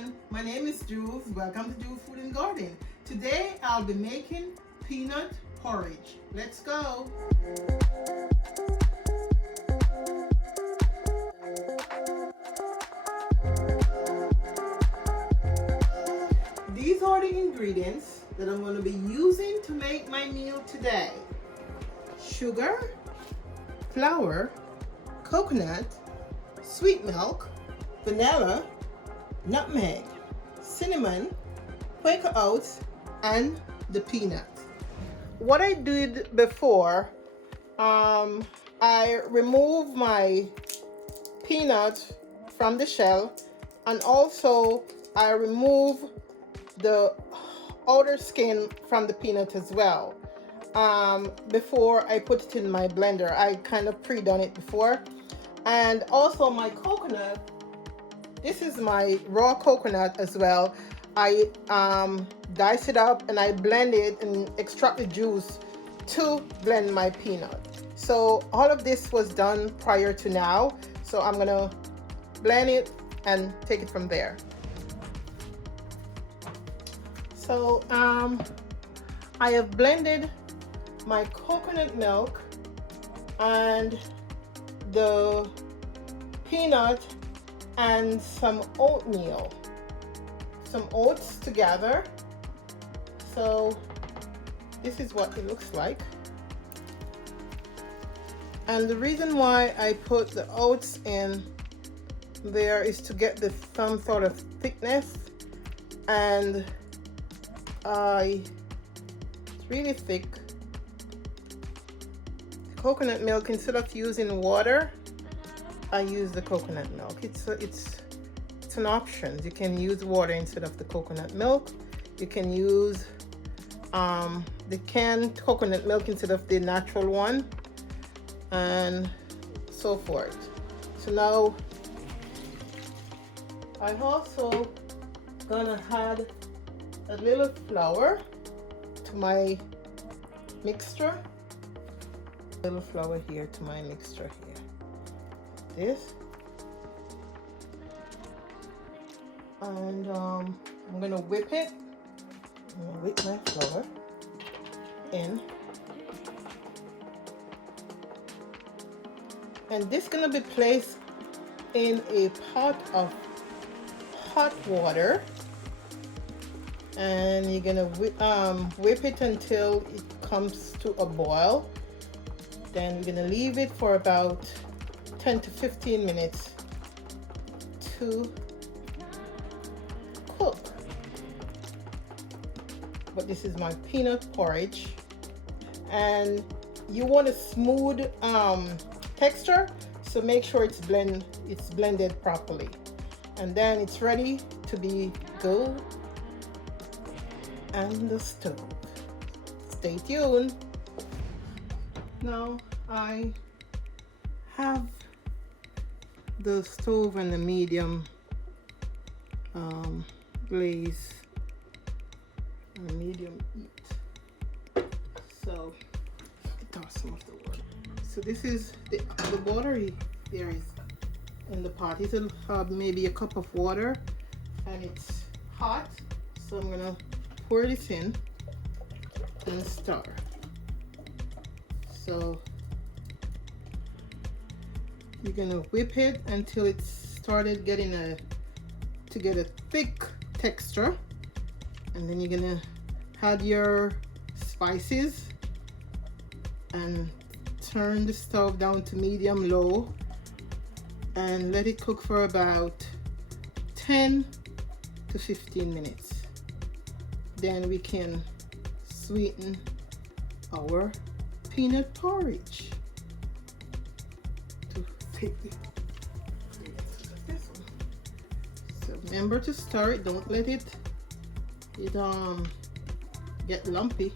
everyone, my name is Jules. Welcome to Jules Food and Garden. Today I'll be making peanut porridge. Let's go. These are the ingredients that I'm going to be using to make my meal today. Sugar, flour, coconut, sweet milk, vanilla, nutmeg, cinnamon, Quaker oats, and the peanuts. What I did before, I removed my peanut from the shell, and also I remove the outer skin from the peanut as well. Before I put it in my blender, I kind of pre-done it before. And also my coconut, this is my raw coconut as well. I dice it up and I blend it and extract the juice to blend my peanut. So all of this was done prior to now. So I'm gonna blend it and take it from there. So I have blended my coconut milk and the peanut and some oatmeal, some oats together. So this is what it looks like. And the reason why I put the oats in there is to get some sort of thickness, and it's really thick. Coconut milk, instead of using water, I use the coconut milk. It's an option. You can use water instead of the coconut milk. You can use the canned coconut milk instead of the natural one, and so forth. So now I also gonna add a little flour to my mixture. A little flour here to my mixture here. This, and I'm gonna whip it. I'm gonna whip my flour in, and this is gonna be placed in a pot of hot water, and you're gonna whip it until it comes to a boil. Then we're gonna leave it for about 10 to 15 minutes to cook. But this is my peanut porridge, and you want a smooth texture, so make sure it's blended properly, and then it's ready to be go on the stove. Stay tuned. Now I have the stove and the medium blaze and medium heat. So toss some of the water. So this is the water there is in the pot. It'll have maybe a cup of water, and it's hot. So I'm gonna pour this in and stir. So you're gonna whip it until it's started getting to get a thick texture, and then you're gonna add your spices and turn the stove down to medium low and let it cook for about 10 to 15 minutes. Then we can sweeten our peanut porridge. To take this one. So remember to stir it. Don't let it get lumpy.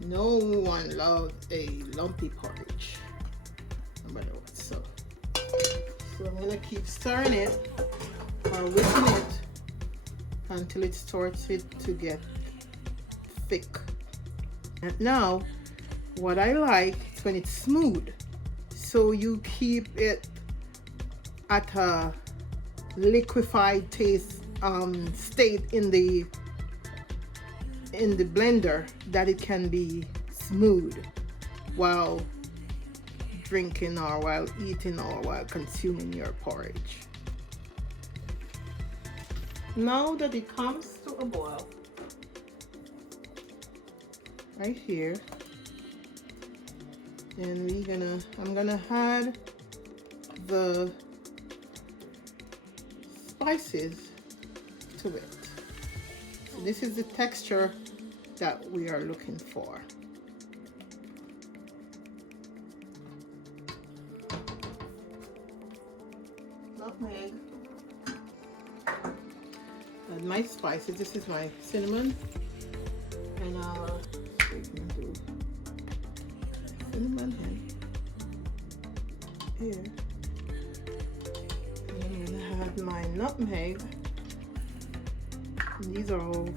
No one loves a lumpy porridge, no matter what. So I'm gonna keep stirring it or whipping it until it starts to get thick. And now what I like is when it's smooth, so you keep it at a liquefied taste state in the blender that it can be smooth while drinking or while eating or while consuming your porridge. Now that it comes to a boil, right here, then I'm gonna add the spices to it. So this is the texture that we are looking for. Nutmeg. And my spices. This is my cinnamon, and cinnamon here. And I'm gonna have my nutmeg. And these are all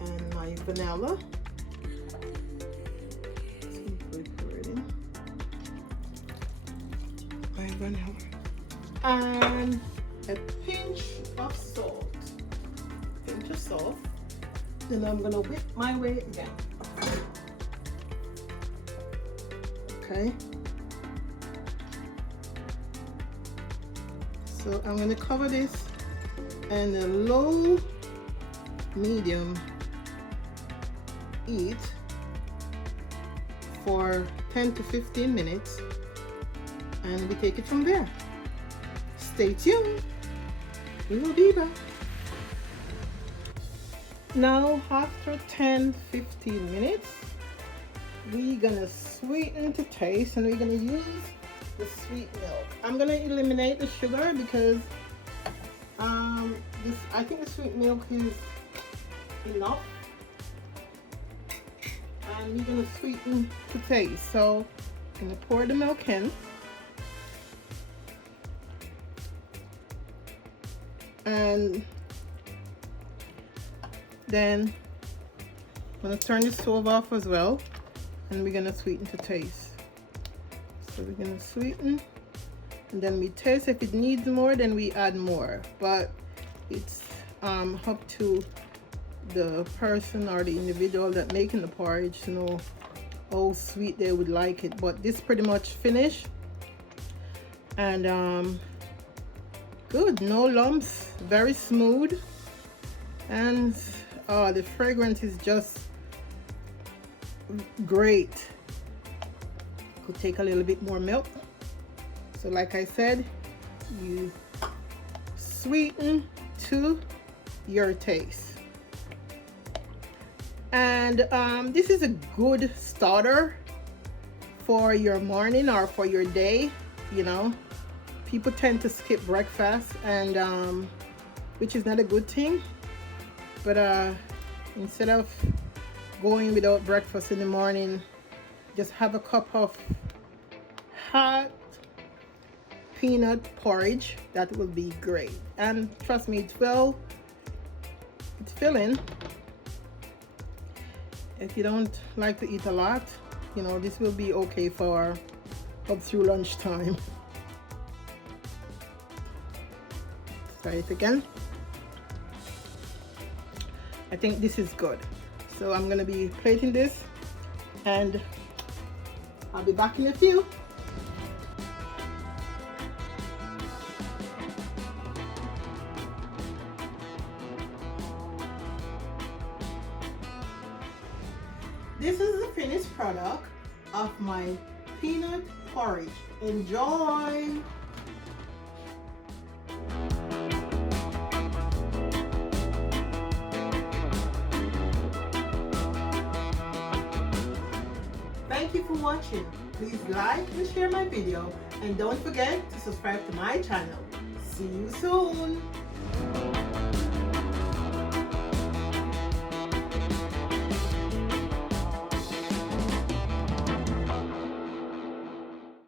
and my vanilla. And a pinch of salt. Then I'm gonna whip my way again. Okay. So I'm gonna cover this in a low medium heat for 10 to 15 minutes, and we take it from there. Stay tuned. We will be back. Now after 10-15 minutes, we're gonna sweeten to taste, and we're gonna use the sweet milk. I'm gonna eliminate the sugar because I think the sweet milk is enough, and we're gonna sweeten to taste. So I'm gonna pour the milk in, and then I'm gonna turn the stove off as well, and we're gonna sweeten to taste. So we're gonna sweeten, and then we taste. If it needs more, then we add more, but it's up to the person or the individual that making the porridge to know how sweet they would like it. But this pretty much finished, and good, no lumps, very smooth, and the fragrance is just great. Could take a little bit more milk. So like I said, you sweeten to your taste. And this is a good starter for your morning or for your day. You know, people tend to skip breakfast, and which is not a good thing. But instead of going without breakfast in the morning, just have a cup of hot peanut porridge. That will be great, and trust me, it's filling. If you don't like to eat a lot, you know, this will be okay for up through lunchtime. Try it again. I think this is good. So I'm gonna be plating this, and I'll be back in a few. This is the finished product of my peanut porridge. Enjoy! Thank you for watching. Please like and share my video, and don't forget to subscribe to my channel. See you soon!